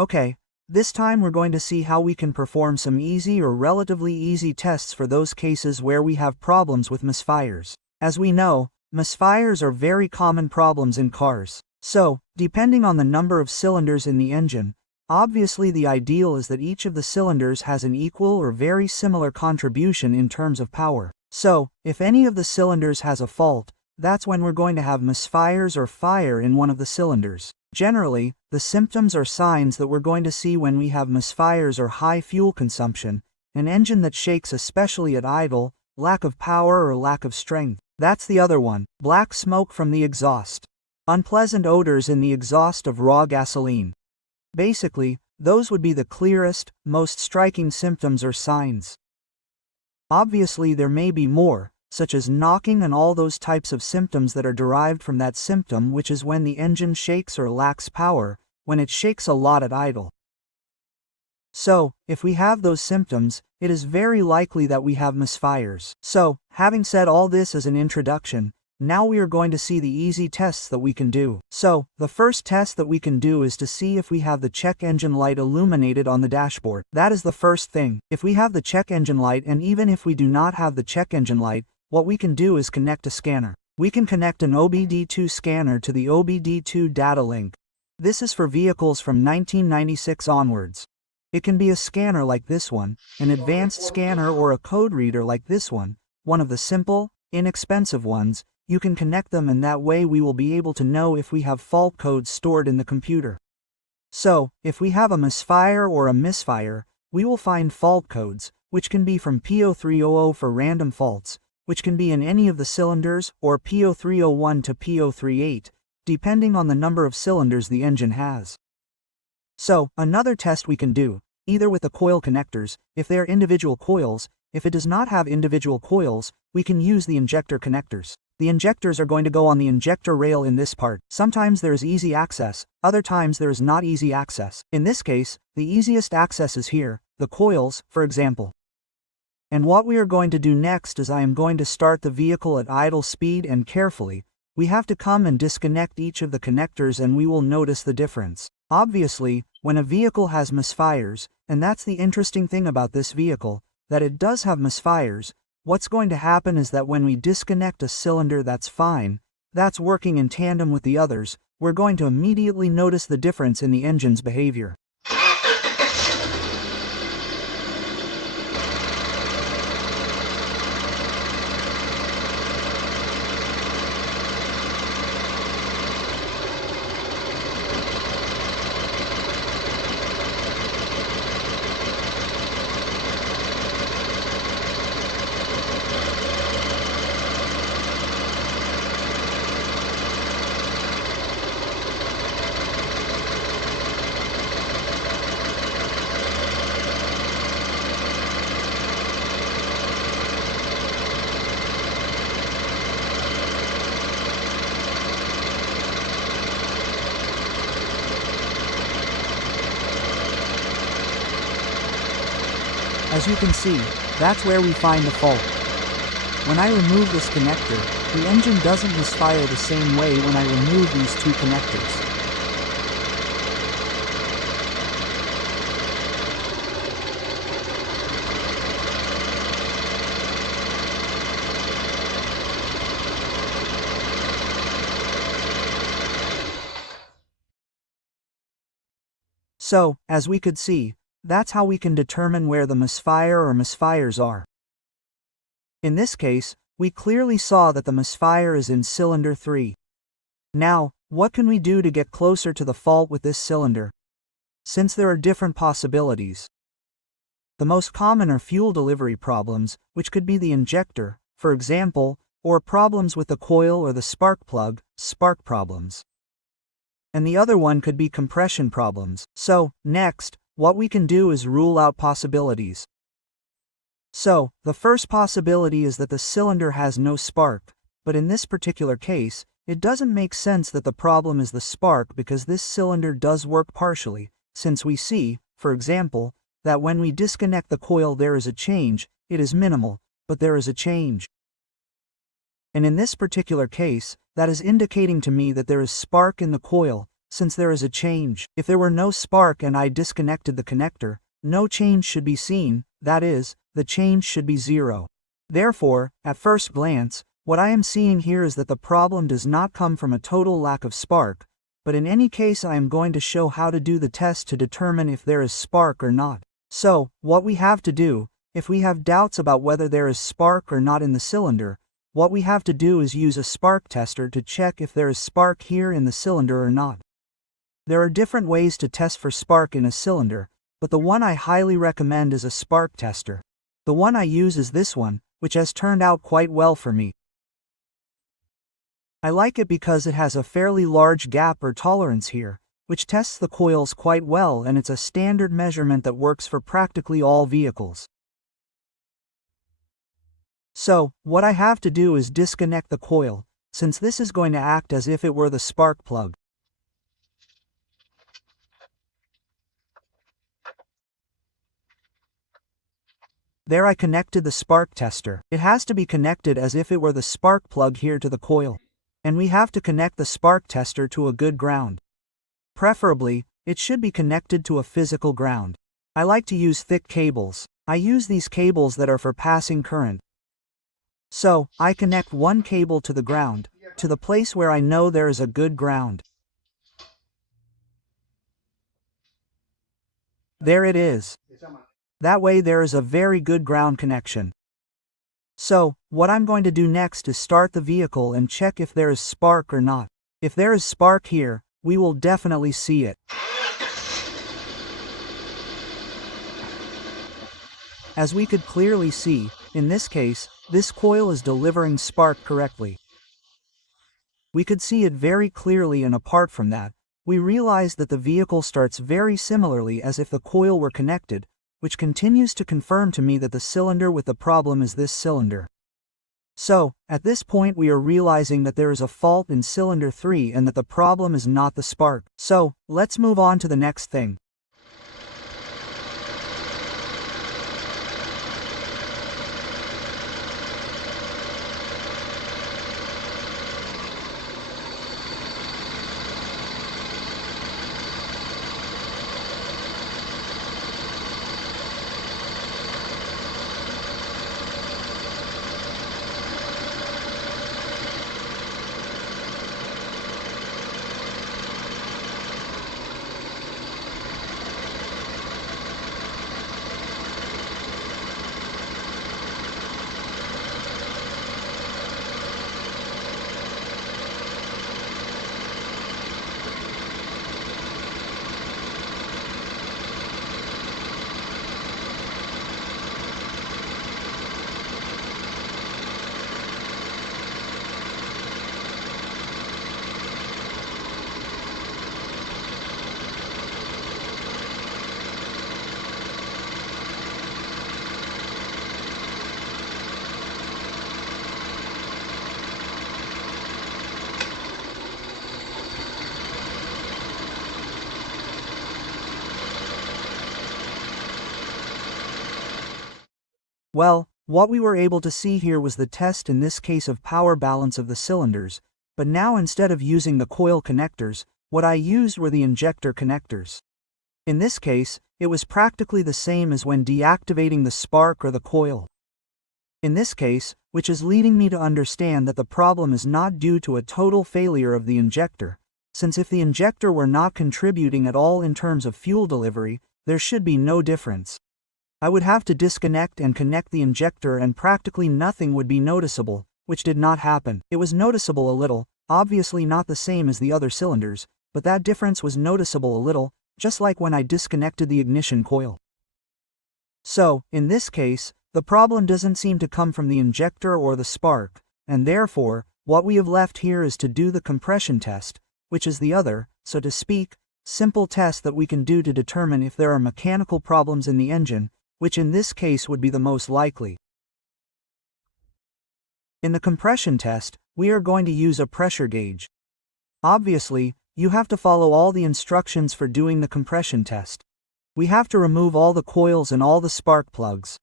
Okay, this time we're going to see how we can perform some easy or relatively easy tests for those cases where we have problems with misfires. As we know, misfires are very common problems in cars. So, depending on the number of cylinders in the engine, obviously the ideal is that each of the cylinders has an equal or very similar contribution in terms of power. So, if any of the cylinders has a fault, that's when we're going to have misfires or fire in one of the cylinders. Generally, the symptoms or signs that we're going to see when we have misfires are high fuel consumption, an engine that shakes especially at idle, lack of power or lack of strength. That's the other one. Black smoke from the exhaust. Unpleasant odors in the exhaust of raw gasoline. Basically, those would be the clearest, most striking symptoms or signs. Obviously there may be more, such as knocking and all those types of symptoms that are derived from that symptom, which is when the engine shakes or lacks power, when it shakes a lot at idle. So, if we have those symptoms, it is very likely that we have misfires. So, having said all this as an introduction, now we are going to see the easy tests that we can do. So, the first test that we can do is to see if we have the check engine light illuminated on the dashboard. That is the first thing. If we have the check engine light, and even if we do not have the check engine light, what we can do is connect a scanner. We can connect an OBD2 scanner to the OBD2 data link. This is for vehicles from 1996 onwards. It can be a scanner like this one, an advanced scanner, or a code reader like this one of the simple, inexpensive ones. You can connect them, and that way we will be able to know if we have fault codes stored in the computer. So, if we have a misfire or a misfire, we will find fault codes, which can be from P0300 for random faults, which can be in any of the cylinders, or P0301 to P038, depending on the number of cylinders the engine has. So, another test we can do, either with the coil connectors, if they are individual coils. If it does not have individual coils, we can use the injector connectors. The injectors are going to go on the injector rail in this part. Sometimes there is easy access, other times there is not easy access. In this case, the easiest access is here, the coils, for example. And what we are going to do next is I am going to start the vehicle at idle speed, and carefully, we have to come and disconnect each of the connectors, and we will notice the difference. Obviously, when a vehicle has misfires, and that's the interesting thing about this vehicle, that it does have misfires, what's going to happen is that when we disconnect a cylinder that's fine, that's working in tandem with the others, we're going to immediately notice the difference in the engine's behavior. As you can see, that's where we find the fault. When I remove this connector, the engine doesn't misfire the same way when I remove these two connectors. So, as we could see, that's how we can determine where the misfire or misfires are. In this case, we clearly saw that the misfire is in cylinder 3. Now, what can we do to get closer to the fault with this cylinder? Since there are different possibilities. The most common are fuel delivery problems, which could be the injector, for example, or problems with the coil or the spark plug, spark problems. And the other one could be compression problems. So, next, what we can do is rule out possibilities. So, the first possibility is that the cylinder has no spark, but in this particular case, it doesn't make sense that the problem is the spark, because this cylinder does work partially, since we see, for example, that when we disconnect the coil there is a change. It is minimal, but there is a change. And in this particular case, that is indicating to me that there is spark in the coil, since there is a change. If there were no spark and I disconnected the connector, no change should be seen, that is, the change should be 0. Therefore, at first glance, what I am seeing here is that the problem does not come from a total lack of spark, but in any case I am going to show how to do the test to determine if there is spark or not. So, what we have to do, if we have doubts about whether there is spark or not in the cylinder, what we have to do is use a spark tester to check if there is spark here in the cylinder or not. There are different ways to test for spark in a cylinder, but the one I highly recommend is a spark tester. The one I use is this one, which has turned out quite well for me. I like it because it has a fairly large gap or tolerance here, which tests the coils quite well, and it's a standard measurement that works for practically all vehicles. So, what I have to do is disconnect the coil, since this is going to act as if it were the spark plug. There I connected the spark tester. It has to be connected as if it were the spark plug here to the coil. And we have to connect the spark tester to a good ground. Preferably, it should be connected to a physical ground. I like to use thick cables. I use these cables that are for passing current. So, I connect one cable to the ground, to the place where I know there is a good ground. There it is. That way there is a very good ground connection. So, what I'm going to do next is start the vehicle and check if there is spark or not. If there is spark here, we will definitely see it. As we could clearly see, in this case, this coil is delivering spark correctly. We could see it very clearly, and apart from that, we realized that the vehicle starts very similarly as if the coil were connected, which continues to confirm to me that the cylinder with the problem is this cylinder. So, at this point we are realizing that there is a fault in cylinder 3 and that the problem is not the spark. So, let's move on to the next thing. Well, what we were able to see here was the test in this case of power balance of the cylinders, but now instead of using the coil connectors, what I used were the injector connectors. In this case, it was practically the same as when deactivating the spark or the coil. In this case, which is leading me to understand that the problem is not due to a total failure of the injector, since if the injector were not contributing at all in terms of fuel delivery, there should be no difference. I would have to disconnect and connect the injector and practically nothing would be noticeable, which did not happen. It was noticeable a little, obviously not the same as the other cylinders, but that difference was noticeable a little, just like when I disconnected the ignition coil. So, in this case, the problem doesn't seem to come from the injector or the spark, and therefore, what we have left here is to do the compression test, which is the other, so to speak, simple test that we can do to determine if there are mechanical problems in the engine, which in this case would be the most likely. In the compression test, we are going to use a pressure gauge. Obviously, you have to follow all the instructions for doing the compression test. We have to remove all the coils and all the spark plugs.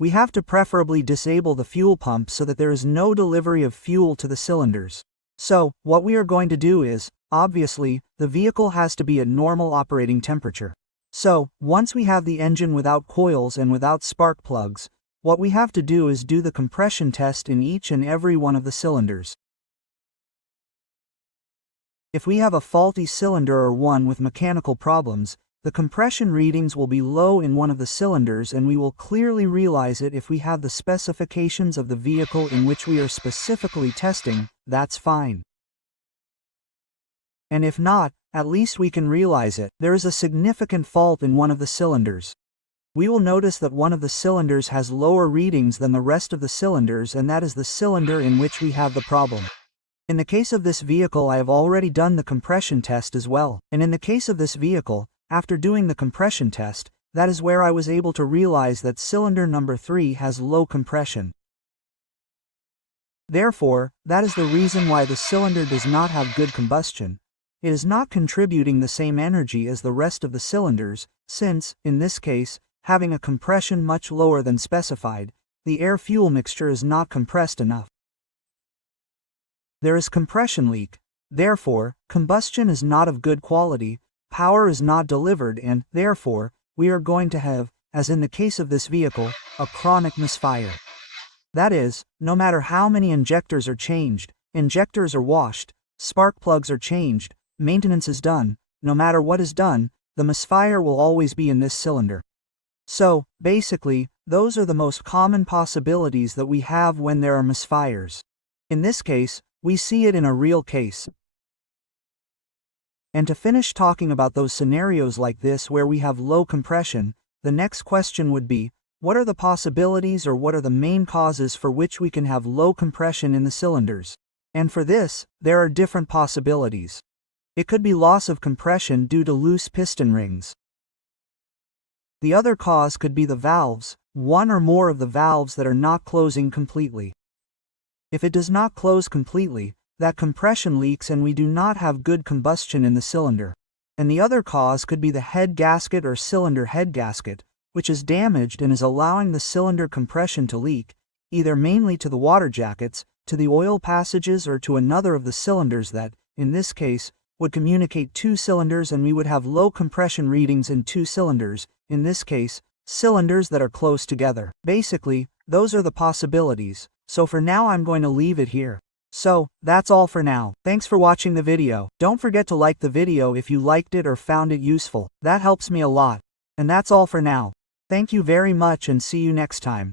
We have to preferably disable the fuel pump so that there is no delivery of fuel to the cylinders. So, what we are going to do is, obviously, the vehicle has to be at normal operating temperature. So, once we have the engine without coils and without spark plugs, what we have to do is do the compression test in each and every one of the cylinders. If we have a faulty cylinder or one with mechanical problems, the compression readings will be low in one of the cylinders, and we will clearly realize it if we have the specifications of the vehicle in which we are specifically testing. That's fine. And if not, at least we can realize it. There is a significant fault in one of the cylinders. We will notice that one of the cylinders has lower readings than the rest of the cylinders, and that is the cylinder in which we have the problem. In the case of this vehicle, I have already done the compression test as well. And in the case of this vehicle, after doing the compression test, that is where I was able to realize that cylinder number 3 has low compression. Therefore, that is the reason why the cylinder does not have good combustion. It is not contributing the same energy as the rest of the cylinders, since, in this case, having a compression much lower than specified, the air-fuel mixture is not compressed enough. There is compression leak. Therefore, combustion is not of good quality, power is not delivered, and, therefore, we are going to have, as in the case of this vehicle, a chronic misfire. That is, no matter how many injectors are changed, injectors are washed, spark plugs are changed, maintenance is done, no matter what is done, the misfire will always be in this cylinder. So, basically, those are the most common possibilities that we have when there are misfires. In this case, we see it in a real case. And to finish talking about those scenarios like this where we have low compression, the next question would be, what are the possibilities or what are the main causes for which we can have low compression in the cylinders? And for this, there are different possibilities. It could be loss of compression due to loose piston rings. The other cause could be the valves, one or more of the valves that are not closing completely. If it does not close completely, that compression leaks and we do not have good combustion in the cylinder. And the other cause could be the head gasket or cylinder head gasket, which is damaged and is allowing the cylinder compression to leak, either mainly to the water jackets, to the oil passages, or to another of the cylinders that, in this case, would communicate two cylinders, and we would have low compression readings in two cylinders, in this case, cylinders that are close together. Basically, those are the possibilities, so for now I'm going to leave it here. So, that's all for now. Thanks for watching the video. Don't forget to like the video if you liked it or found it useful. That helps me a lot. And that's all for now. Thank you very much and see you next time.